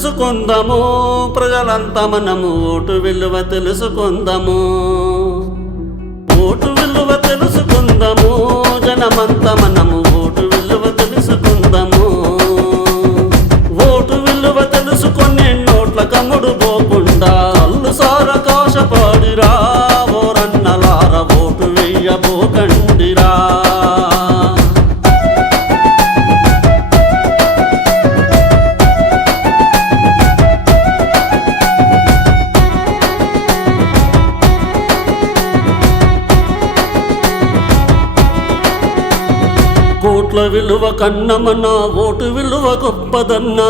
తెలుసుకుందాము. ప్రజలంతా మనము ఓటు విలువ తెలుసుకుందాము. ఓటు విలువ తెలుసు కోట్ల విలువ కన్నమన్న ఓటు విలువ గొప్పదన్నా.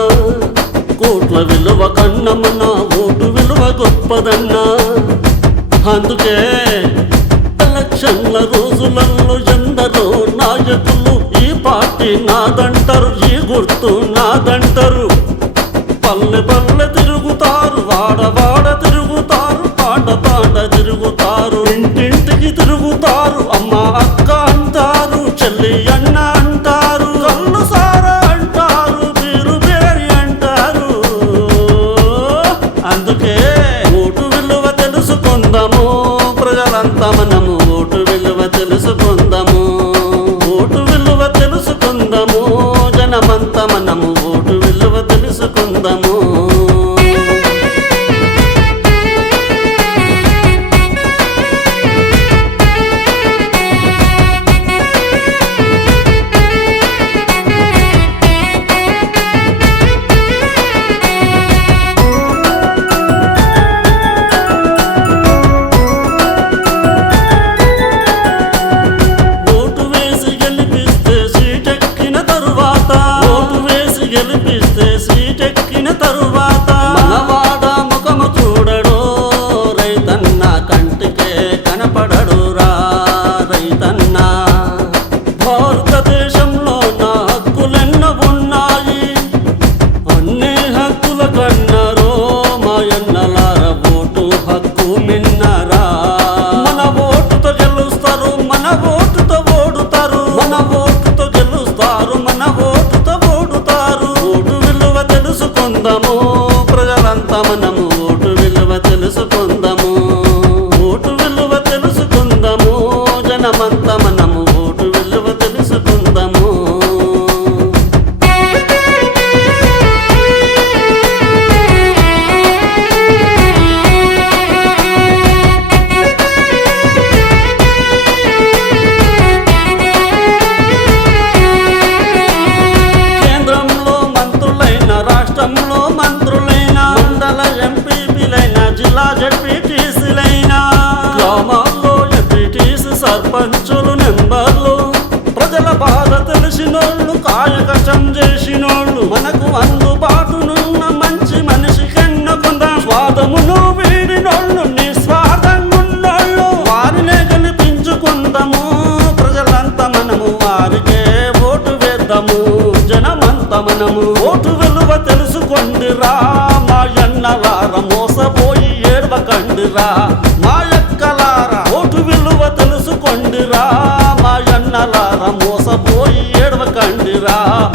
కోట్ల విలువ కన్నమన్న ఓటు విలువ గొప్పదన్నా. అందుకే ఎలక్షన్ల రోజులలో ఎందరో నాయకులు ఈ పార్టీ నాదంటారు ఈ గుర్తు నాదంటారు. పల్లె పల్లె తిరుగుతారు వాడ వాడ తిరుగుతారు పాట పాట తిరుగుతారు ఇంటింటికి తిరుగుతారు అమ్మా అందుకే మనము ఓటు విలువ తెలుసుకుందాము. ఓటు విలువ తెలుసుకుందాము. జనమంతా మనము ఓటు విలువ తెలుసు తెలిసినోళ్ళు చేసినోళ్ళు మనకు అందుబాటునున్న మంచి మనిషి కన్నుకుందాం స్వాదమును వీడినోళ్ళు నిస్వార్థంగున్నోళ్ళు. వారినే కనిపించుకుందాము ప్రజలంతా మనము వారికే ఓటు వేద్దాము. జనమంతా మనము ఓటు విలువ తెలుసుకోండిరా. మా ఎన్నలార మోసపోయి ఏడవకండిరా. रा